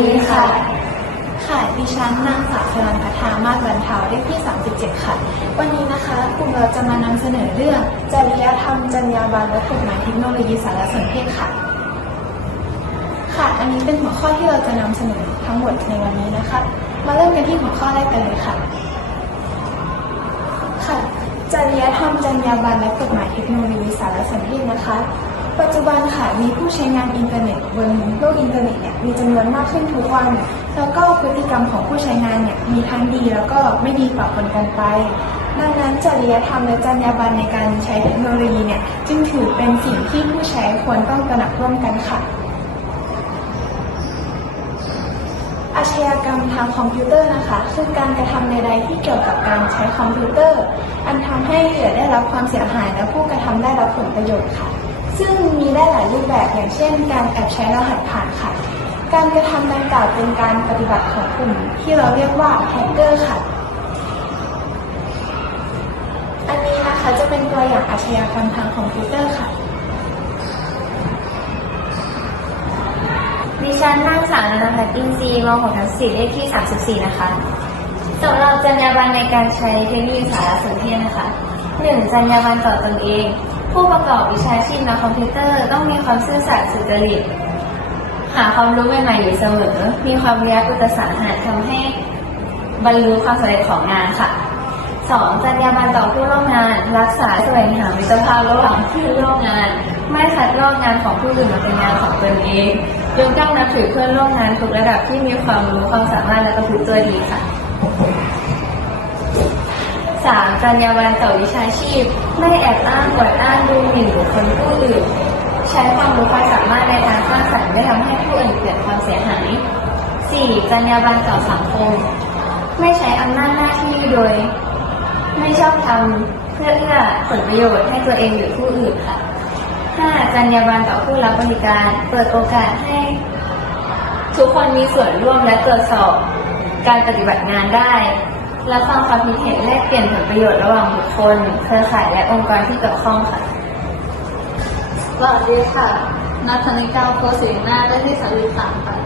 ดีค่ะ ค่ะ ดิฉันนางสาวพลันพัฒามาศบรรเทาเลขที่ 37 ค่ะ วันนี้นะคะกลุ่มเราจะมานำเสนอเรื่องจริยธรรมจรรยาบรรณและกฎหมายเทคโนโลยีสารสนเทศค่ะ ค่ะ อันนี้เป็นหัวข้อที่เราจะนำเสนอทั้งหมดในวันนี้นะคะ มาเริ่มกันที่หัวข้อแรกกันเลยค่ะ ค่ะจริยธรรมจรรยาบรรณและกฎหมายเทคโนโลยีสารสนเทศนะคะ ปัจจุบันค่ะมีผู้ใช้งานอินเทอร์เน็ตบนโลกอินเทอร์เน็ตเนี่ยมีจำนวนมากขึ้นทุกวัน แล้วก็พฤติกรรมของผู้ใช้งานเนี่ยมีทั้งดีแล้วก็ไม่ดีปะปนกันไป ดังนั้นจริยธรรมและจรรยาบรรณในการใช้เทคโนโลยีเนี่ยจึงถือเป็นสิ่งที่ผู้ใช้ควรต้องตระหนักร่วมกันค่ะอาชญากรรมทางคอมพิวเตอร์นะคะคือการกระทำใดๆที่เกี่ยวกับการใช้คอมพิวเตอร์ อันทำให้เหยื่อได้รับความเสียหายและผู้กระทำได้รับผลประโยชน์ค่ะ ซึ่งมีได้หลายรูปแบบอย่างเช่น การแอบใช้รหัสผ่านค่ะ การกระทำดังกล่าวเป็นการปฏิบัติของกลุ่มที่เราเรียกว่าแฮกเกอร์ค่ะ อันนี้นะคะจะเป็นตัวอย่างอาชญากรรมทางคอมพิวเตอร์ค่ะดิฉันนางสาวนันทพัฒน์อินทรีย์มหกทัศสี่เลขที่ 34 นะคะสำหรับจรรยาบรรณในการใช้เทคโนโลยีสารสนเทศนะคะหนึ่งจรรยาบรรณต่อตนเอง ผู้ประกอบวิชาชีพนักคอมพิวเตอร์ต้องมีความซื่อสัตย์สุจริต หาความรู้ใหม่ๆอยู่เสมอ มีความเรียนอุตสาหะทำให้บรรลุความสำเร็จของงานค่ะสองจรรยาบรรณต่อผู้ร่วมงาน รักษาแสวงหามิตรภาพระหว่างผู้ร่วมงาน ไม่คัดลอกงานของผู้อื่นมาเป็นงานของตนเองยกย่องนับถือเพื่อนร่วมงานทุกระดับที่มีความรู้ความสามารถและประพฤติตัวดีค่ะ สามจรรยาบรรณต่อวิชาชีพ ไม่แอบอ้างอวดอ้างดูหมิ่นบุคคลผู้อื่น ใช้ความรู้ความสามารถในทางสร้างสรรค์ไม่ทำให้ผู้อื่นเกิดความเสียหายสี่จรรยาบรรณต่อสังคม ไม่ใช้อำนาจหน้าที่โดย ไม่ชอบทำเพื่อเอื้อผลประโยชน์ให้ตัวเองหรือผู้อื่นค่ะห้าจรรยาบรรณต่อผู้รับบริการ เปิดโอกาสให้ ทุกคนมีส่วนร่วมและตรวจสอบการปฏิบัติงานได้ และฟังความคิดเห็นแลกเปลี่ยนผลประโยชน์ระหว่างบุคคล เครือข่ายและองค์กรที่เกี่ยวข้องค่ะสวัสดีค่ะ นัทธนิกาโพสินาได้ที่สาริสามค่ะ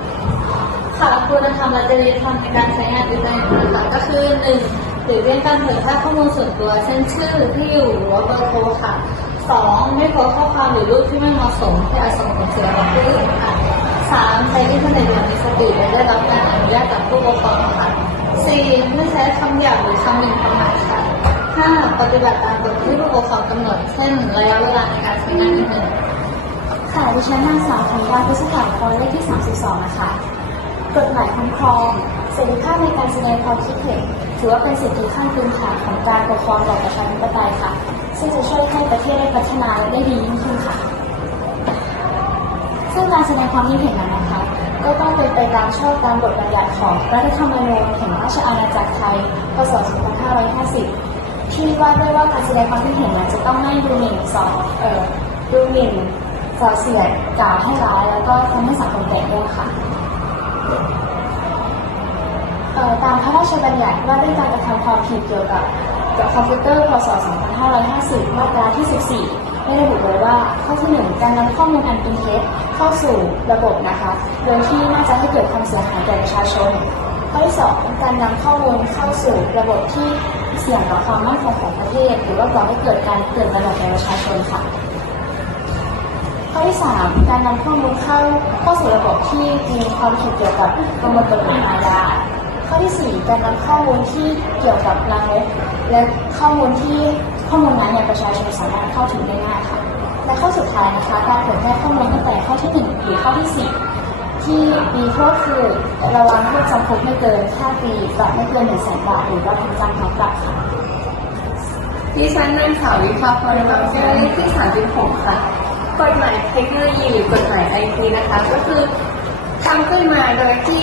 ค่ะคุณธรรมและจริยธรรมในการใช้งานอินเทอร์เน็ตนะคะก็คือหนึ่งหรือเลี่ยงการเผยแพร่ข้อมูลส่วนตัว เช่นชื่อที่อยู่หรือว่าเบอร์โทรค่ะสองไม่โพสต์ข้อความหรือรูปที่ไม่เหมาะสมที่อาจส่งผลเสียต่อผู้อื่นค่ะสามใช้อินเทอร์เน็ตอย่างมีสติและได้รับการอนุญาตจากผู้ปกครองค่ะ สี่ไม่ใช้คำหยาบหรือคำหมิ่นประมาทค่ะห้าปฏิบัติตามกฎที่ผู้ปกครองกำหนด เช่นระยะเวลาในการใช้งานอินเทอร์เน็ตค่ะดิฉันนางสาวธัญญาพุทธศาสตร์คอเลขที่ 32 นะคะ กฎหมายคุ้มครองเสรีภาพในการแสดงความคิดเห็นถือว่าเป็นสิทธิขั้นพื้นฐานของการปกครองแบบประชาธิปไตยค่ะ ซึ่งจะช่วยให้ประเทศได้พัฒนาได้ดียิ่งขึ้นค่ะ ซึ่งการแสดงความคิดเห็นนั้นนะคะ ก็ต้องเป็นไปตามชอบตามบทบัญญัติของรัฐธรรมนูญแห่งราชอาณาจักรไทย พศ 2550 ที่ว่าด้วยว่าการแสดงความคิดเห็นนั้นจะต้องไม่ดูหมิ่นสอเอ่อดูหมิ่นสอเสียดกล่าวให้ร้ายแล้วก็ทำให้สังคมแตกแยกค่ะเอ่อตามพระราชบัญญัติว่าด้วยการกระทำความผิดเกี่ยวกับกับคอมพิวเตอร์ พศ 2550 มาตราที่ 14 ได้ระบุไว้ว่าข้อที่ 1 การนำข้อมูลอันเป็นเท็จ เข้าสู่ระบบนะคะ โดยที่น่าจะให้เกิดความเสียหายแก่ประชาชน ข้อที่2การนำข้อมูลเข้าสู่ระบบที่เสี่ยงต่อความมั่นคงของประเทศ หรือว่าก่อให้เกิดการเกิดระดับแก่ประชาชนค่ะ ข้อที่3การนำข้อมูลเข้าเข้าสู่ระบบที่มีความผิดเกี่ยวกับประมวลกฎหมายอาญาข้อที่ 4 การนำข้อมูลที่เกี่ยวกับรังเล็บและข้อมูลที่ข้อมูลนั้นเนี่ยประชาชนสามารถเข้าถึงได้ง่ายค่ะ และข้อสุดท้ายนะคะการเผยแพร่ข้อมูลตั้งแต่ข้อที่1หรือข้อที่4ที่มีโทษคือระวังโทษจำคุกไม่เกิน5ปีปรับไม่เกิน1แสนบาทหรือว่าทั้งจำทั้งปรับค่ะดิฉันนางสาววิภาพรบางเจ้าเลขที่36ค่ะกฎหมายเทคโนโลยีหรือกฎหมายไอทีนะคะ ก็คือทำขึ้นมาโดยที่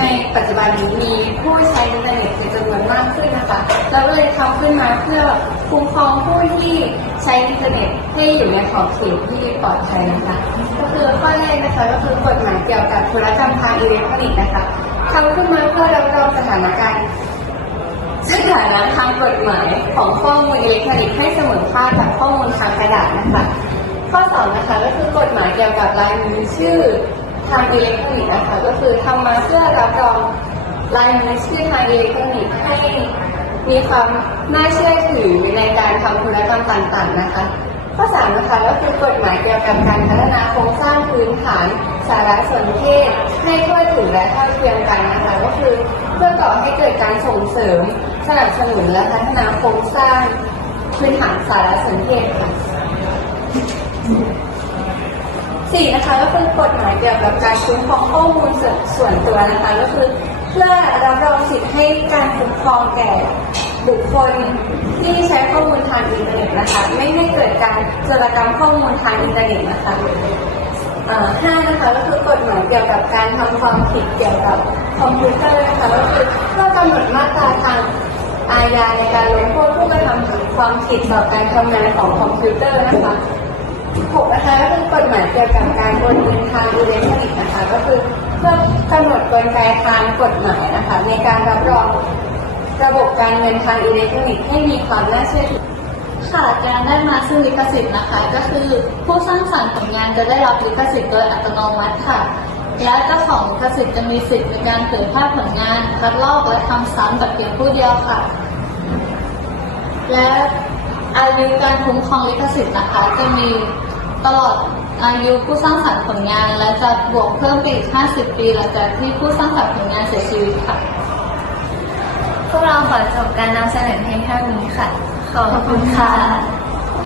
ในปัจจุบันนี้มีผู้ใช้อินเทอร์เน็ตเป็นจำนวนมากขึ้นนะคะแล้วก็เลยทำขึ้นมาเพื่อ คุ้มครองผู้ที่ใช้อินเทอร์เน็ตให้อยู่ในขอบเขตที่ปลอดภัยนะคะ ก็คือข้อแรกนะคะก็คือกฎหมายเกี่ยวกับธุรกรรมทางอิเล็กทรอนิกส์นะคะทำขึ้นมาเพื่อรับรองสถานการณ์สถานะทางกฎหมายของข้อมูลอิเล็กทรอนิกส์ให้เสมอภาคกับข้อมูลทางกระดาษนะคะ ข้อสองนะคะก็คือกฎหมายเกี่ยวกับลายมือชื่อทางอิเล็กทรอนิกส์นะคะก็คือทำมาเพื่อรับรองลายมือชื่อทางอิเล็กทรอนิกส์ให้ มีความน่าเชื่อถือในการทำธุรกรรมต่างๆนะคะ ข้อสามนะคะก็คือกฎหมายเกี่ยวกับการพัฒนาโครงสร้างพื้นฐาน สารสนเทศให้ทั่วถึงและเท่าเทียมกันนะคะก็คือเพื่อก่อให้เกิดการส่งเสริม สนับสนุนและพัฒนาโครงสร้างพื้นฐานสารสนเทศค่ะสี่นะคะก็คือกฎหมายเกี่ยวกับการคุ้มครองข้อมูลส่วนตัวนะคะก็คือ เพื่อรับรองสิทธิ์ให้การคุ้มครองแก่บุคคลที่ใช้ข้อมูลทางอินเทอร์เน็ตนะคะ ไม่ให้เกิดการจรกรรมข้อมูลทางอินเทอร์เน็ตนะคะห้านะคะก็คือกฎหมายเกี่ยวกับการทำความผิดเกี่ยวกับคอมพิวเตอร์นะคะก็คือเพื่อกำหนดมาตราทางอาญาในการลงโทษผู้กระทำความผิดต่อการทำงานของคอมพิวเตอร์นะคะหกนะคะก็คือกฎหมายเกี่ยวกับการโอนเงินทางอิเล็กทรอนิกส์นะคะก็คือ เพื่อกำหนดกลไกทางกฎหมายนะคะในการรับรองระบบการเงินทางอิเล็กทรอนิกส์ให้มีความน่าเชื่อถือค่ะการได้มาซึ่งลิขสิทธิ์นะคะ ก็คือผู้สร้างสรรค์ผลงานจะได้รับลิขสิทธิ์โดยอัตโนมัติค่ะ และเจ้าของลิขสิทธิ์จะมีสิทธิ์ในการเผยแพร่ผลงานคัดลอกและทำซ้ำแต่เพียงผู้เดียวค่ะ และอายุการคุ้มครองลิขสิทธิ์นะคะ จะมีตลอด อายุผู้สร้างสรรค์ผลงาน และจะบวกเพิ่มไปอีก 50 ปีหลังจากที่ผู้สร้างสรรค์ผลงานเสียชีวิตค่ะ พวกเราขอจบการนำเสนอเพลงเท่านี้ค่ะ ขอบคุณค่ะ